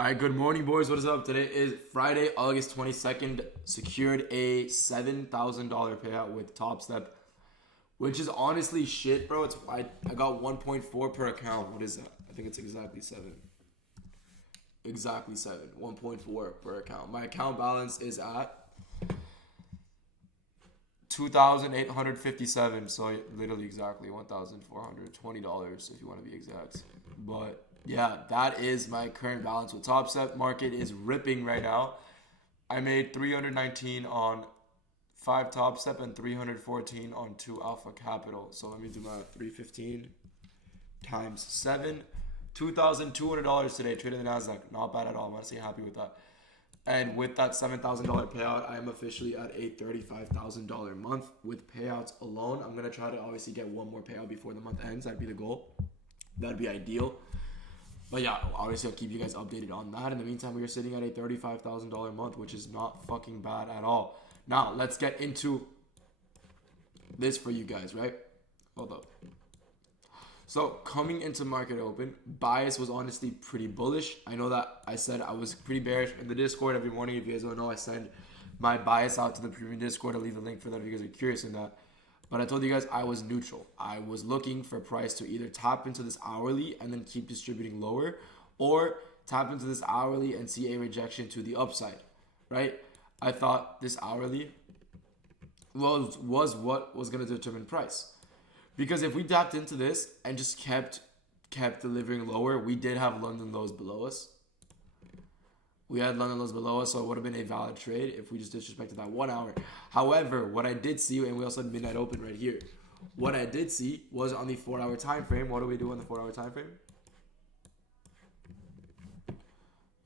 All right, good morning, boys. What is up? Today is Friday, August 22nd. Secured a $7,000 payout with Top Step, which is honestly shit, bro. I got 1.4 per account. What is that? I think it's exactly 7. Exactly 7. 1.4 per account. My account balance is at 2,857. So literally exactly $1,420 if you want to be exact. But yeah, that is my current balance with Top Step. Market is ripping right now. I made 319 on 5 Top Step and 314 on 2 Alpha Capital. So let me do my 315 times 7. $2,200 today traded in the Nasdaq. Not bad at all. I'm honestly happy with that. And with that $7,000 payout, I am officially at a $35,000 month with payouts alone. I'm gonna try to obviously get one more payout before the month ends. That'd be the goal. That'd be ideal. But yeah, obviously I'll keep you guys updated on that. In the meantime, we are sitting at a $35,000 month, which is not fucking bad at all. Now, let's get into this for you guys, right? Hold up. So, coming into market open, bias was honestly pretty bullish. I know that I said I was pretty bearish in the Discord every morning. If you guys don't know, I send my bias out to the premium Discord. I'll leave the link for that if you guys are curious in that. But I told you guys I was neutral. I was looking for price to either tap into this hourly and then keep distributing lower, or tap into this hourly and see a rejection to the upside, right? I thought this hourly was what was going to determine price. Because if we tapped into this and just kept delivering lower, we did have London lows below us. We had London lows below us, so it would have been a valid trade if we just disrespected that 1 hour. However, what I did see, and we also had midnight open right here. What I did see was on the 4-hour time frame. What do we do on the 4-hour time frame?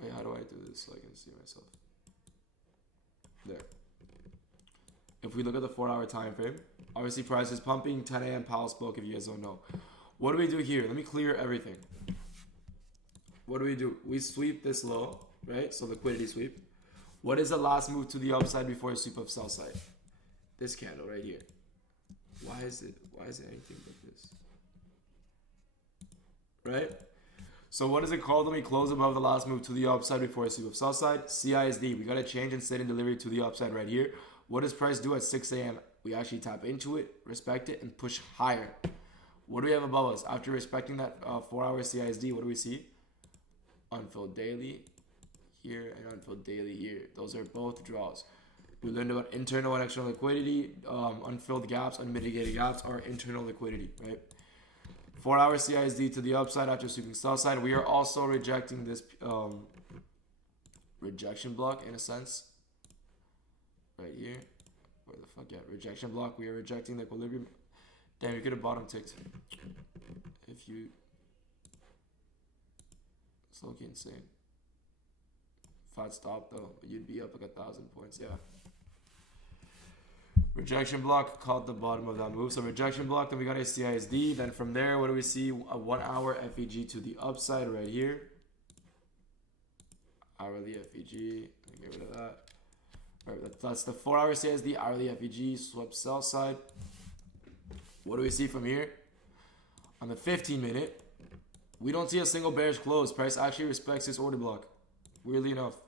Wait, how do I do this so I can see myself? There. If we look at the 4-hour time frame, obviously price is pumping. 10 a.m. Powell spoke. If you guys don't know, what do we do here? Let me clear everything. What do? We sweep this low. Right? So liquidity sweep. What is the last move to the upside before a sweep of sell side? This candle right here. Why is it anything like this? Right? So what is it called when we close above the last move to the upside before a sweep of sell side? CISD. We got to change and sit in delivery to the upside right here. What does price do at 6 a.m.? We actually tap into it, respect it, and push higher. What do we have above us? After respecting that 4-hour CISD, what do we see? Unfilled daily here and unfilled daily here. Those are both draws. We learned about internal and external liquidity. Unfilled gaps, unmitigated gaps are internal liquidity, right? 4-hour CISD to the upside after sweeping sell side. We are also rejecting this rejection block in a sense. Right here. Where the fuck? Yeah, rejection block. We are rejecting the equilibrium. Damn, you could have bottom ticked. If you... It's looking insane. Fat stop though, you'd be up like 1,000 points. Yeah. Rejection block caught the bottom of that move. So rejection block, then we got a CISD. Then from there, what do we see? A 1-hour FEG to the upside right here. Hourly FEG. Let me get rid of that. All right, that's the 4-hour CISD. Hourly FEG. Swept sell side. What do we see from here? On the 15-minute, we don't see a single bearish close. Price actually respects this order block. Weirdly enough,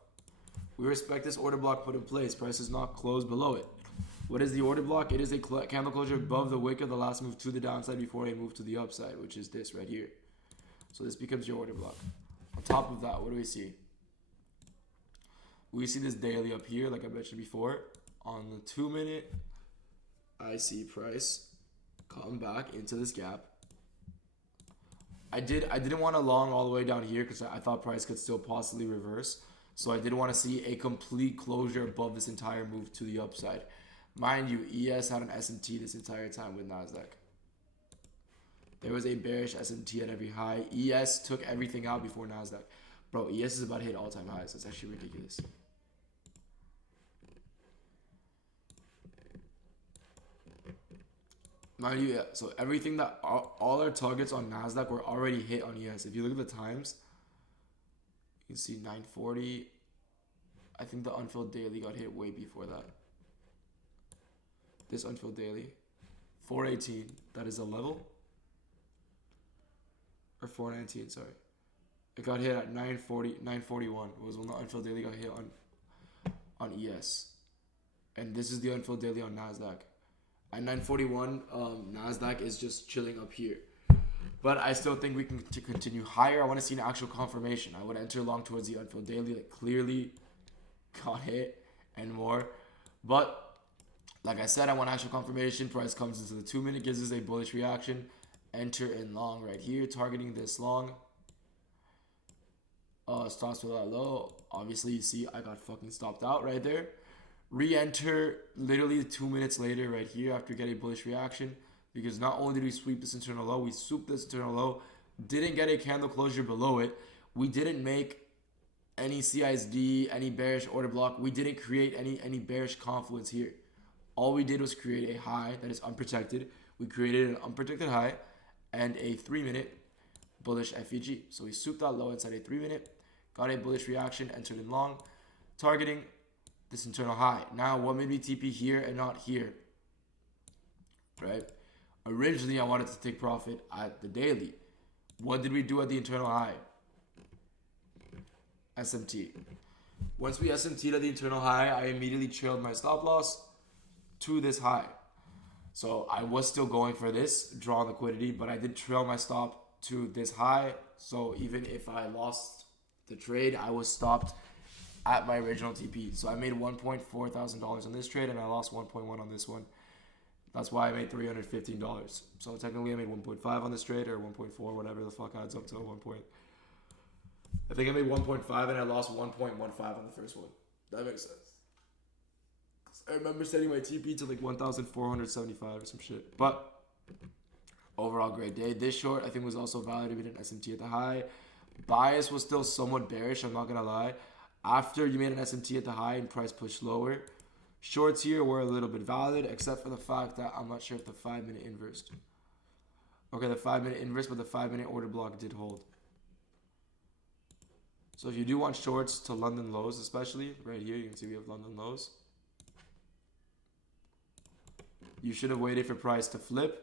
we respect this order block put in place. Price is not closed below it. What is the order block? It is a candle closure above the wick of the last move to the downside before a move to the upside, which is this right here. So this becomes your order block. On top of that, what do we see? We see this daily up here, like I mentioned before. On the 2-minute, I see price come back into this gap. I didn't want to long all the way down here because I thought price could still possibly reverse. So I did want to see a complete closure above this entire move to the upside. Mind you, ES had an S&T this entire time with Nasdaq. There was a bearish S&T at every high. ES took everything out before Nasdaq. Bro, ES is about to hit all-time highs. That's actually ridiculous. Mind you, yeah, so everything that all our targets on Nasdaq were already hit on ES. If you look at the times, you can see 940. I think the unfilled daily got hit way before that. This unfilled daily, 418. That is a level, or 419. Sorry, It got hit at 941. It was when the unfilled daily got hit on ES. And this is the unfilled daily on Nasdaq. At 941, Nasdaq is just chilling up here. But I still think we can continue higher. I want to see an actual confirmation. I would enter long towards the unfilled daily that clearly got hit and more. But like I said, I want actual confirmation. Price comes into the 2 minute, gives us a bullish reaction. Enter in long right here, targeting this long. Stops with that low. Obviously, you see I got fucking stopped out right there. Re-enter literally 2 minutes later right here after getting bullish reaction. Because not only did we sweep this internal low, we swooped this internal low. Didn't get a candle closure below it. We didn't make any CISD, any bearish order block. We didn't create any bearish confluence here. All we did was create a high that is unprotected. We created an unprotected high and a 3 minute bullish FEG. So we swooped that low inside a 3 minute, got a bullish reaction, entered in long, targeting this internal high. Now, what made me TP here and not here? Right? Originally, I wanted to take profit at the daily. What did we do at the internal high? SMT. Once we SMT'd at the internal high, I immediately trailed my stop loss to this high. So I was still going for this, draw liquidity, but I did trail my stop to this high. So even if I lost the trade, I was stopped at my original TP. So I made $1.4 thousand on this trade and I lost 1.1 on this one. That's why I made $315. So technically I made 1.5 on this trade or 1.4, whatever the fuck adds up to 1 point. I think I made 1.5 and I lost 1.15 on the first one. That makes sense. I remember setting my TP to like 1,475 or some shit. But overall, great day. This short, I think, was also validated in SMT at the high. Bias was still somewhat bearish, I'm not going to lie. After you made an SMT at the high and price pushed lower, shorts here were a little bit valid, except for the fact that I'm not sure if the 5 minute inversed. Okay, the 5 minute inverse, but the 5 minute order block did hold. So if you do want shorts to London lows, especially, right here, you can see we have London lows. You should have waited for price to flip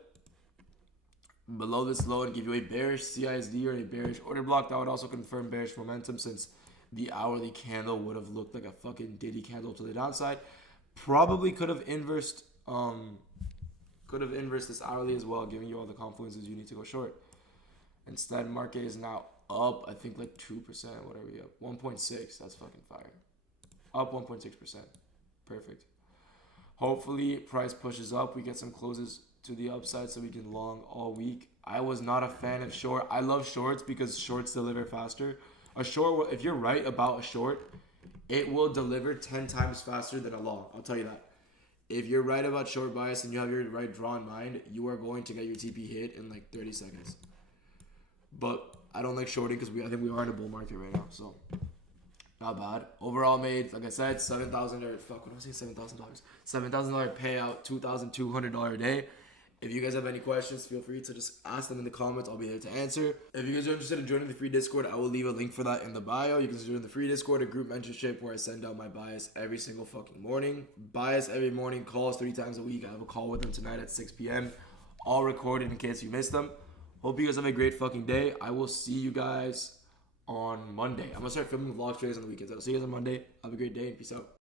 below this low and give you a bearish CISD or a bearish order block. That would also confirm bearish momentum since the hourly candle would have looked like a fucking Diddy candle to the downside. Probably could have inversed this hourly as well, giving you all the confluences you need to go short. Instead, market is now up, I think like 2%, whatever you have. 1.6, that's fucking fire. Up 1.6%. Perfect. Hopefully, price pushes up. We get some closes to the upside so we can long all week. I was not a fan of short. I love shorts because shorts deliver faster. A short, if you're right about a short, it will deliver 10 times faster than a long. I'll tell you that. If you're right about short bias and you have your right draw in mind, you are going to get your TP hit in like 30 seconds. But I don't like shorting because I think we are in a bull market right now. So not bad. Overall made, like I said, $7,000 or fuck, what did I say? $7,000. $7,000 payout, $2,200 a day. If you guys have any questions, feel free to just ask them in the comments. I'll be there to answer. If you guys are interested in joining the free Discord, I will leave a link for that in the bio. You can join the free Discord, a group mentorship where I send out my bias every single fucking morning. Bias every morning, calls 3 times a week. I have a call with them tonight at 6 p.m. All recorded in case you missed them. Hope you guys have a great fucking day. I will see you guys on Monday. I'm going to start filming vlog trays on the weekends. I'll see you guys on Monday. Have a great day and peace out.